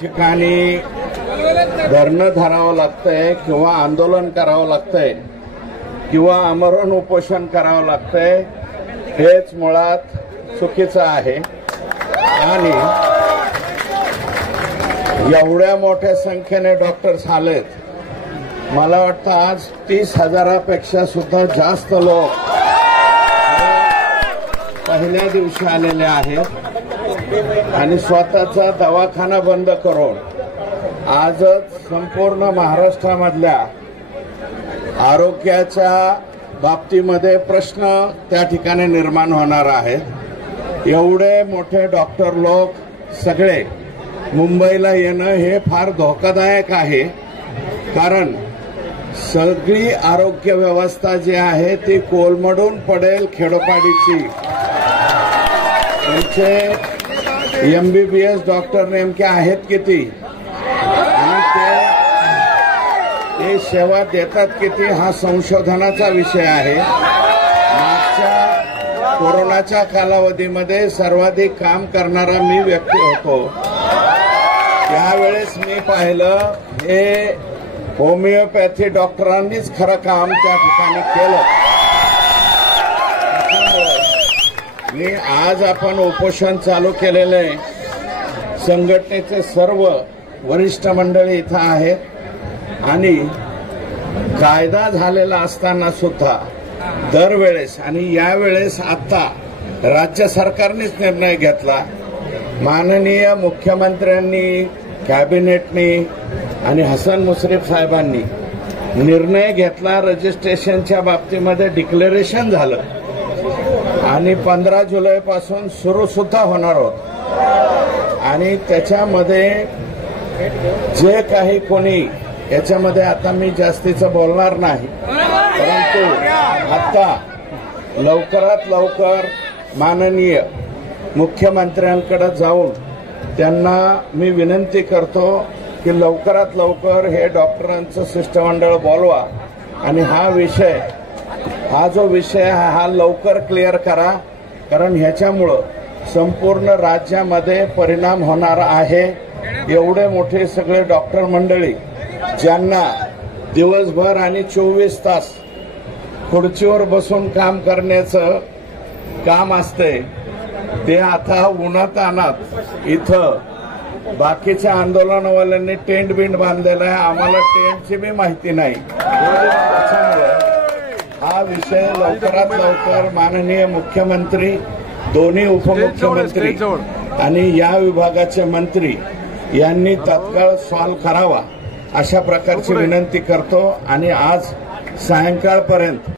ठिकाणी धरणं धरावं लागतंय किंवा आंदोलन करावं लागतंय किंवा आमरण उपोषण करावं लागतंय हेच मुळात चुकीचं आहे। आणि एवढ्या मोठ्या संख्येने डॉक्टर्स आलेत, मला वाटतं आज 30,000पेक्षा सुद्धा जास्त लोक पहिल्या दिवशी आलेले आहेत आणि स्वतःचा दवाखाना बंद करून आजच संपूर्ण महाराष्ट्रामधल्या आरोग्याच्या बाबतीमध्ये प्रश्न त्या ठिकाणी निर्माण होणार आहेत। एवढे मोठे डॉक्टर लोक सगळे मुंबईला येणं हे फार धोकादायक आहे, कारण सगळी आरोग्य व्यवस्था जी आहे ती कोलमडून पडेल खेडोपाडीची। त्यांचे MBBS डॉक्टर नेमके आहेत किती आणि ते सेवा देतात किती हा संशोधनाचा विषय आहे। मागच्या कोरोनाच्या कालावधीमध्ये सर्वाधिक काम करणारा मी व्यक्ती होतो, त्यावेळेस मी पाहिलं हे होमिओपॅथी डॉक्टरांनीच खरं काम त्या ठिकाणी केलं। मी आज आपण उपोषण चालू केलेले संघटनेचे सर्व वरिष्ठ मंडळी इथं आहेत आणि कायदा झालेला असताना सुद्धा दरवेळेस आणि यावेळेस आता राज्य सरकारनेच निर्णय घेतला, माननीय मुख्यमंत्र्यांनी, कॅबिनेटने आणि हसन मुश्रीफ साहेबांनी निर्णय घेतला। रजिस्ट्रेशनच्या बाबतीमध्ये डिक्लेरेशन झालं आणि 15 जुलैपासून सुरू सुद्धा होणार होत आणि त्याच्यामध्ये जे काही कोणी याच्यामध्ये आता मी जास्तीचं बोलणार नाही, परंतु आता लवकरात लवकर माननीय मुख्यमंत्र्यांकडे जाऊन त्यांना मी विनंती करतो की लवकरात लवकर हे डॉक्टरांचं शिष्टमंडळ बोलवा आणि हा जो विषय हा लवकर क्लिअर करा, कारण ह्याच्यामुळं संपूर्ण राज्यामध्ये परिणाम होणार आहे। एवढे मोठे सगळे डॉक्टर मंडळी ज्यांना दिवसभर आणि 24 तास खुर्चीवर बसून काम करण्याचं काम असते, ते आता उन्हातान्हात इथं बाकीच्या आंदोलनवाल्यांनी टेंट बिंट बांधलेला आहे, आम्हाला टेंटची बी माहिती नाही। त्याच्यामुळे हा विषय लवकरात लवकर माननीय मुख्यमंत्री, दोन्ही उपमुख्यमंत्री आणि या विभागाचे मंत्री यांनी तात्काळ सॉल्व्ह करावा अशा प्रकारची विनंती करतो आणि आज सायंकाळपर्यंत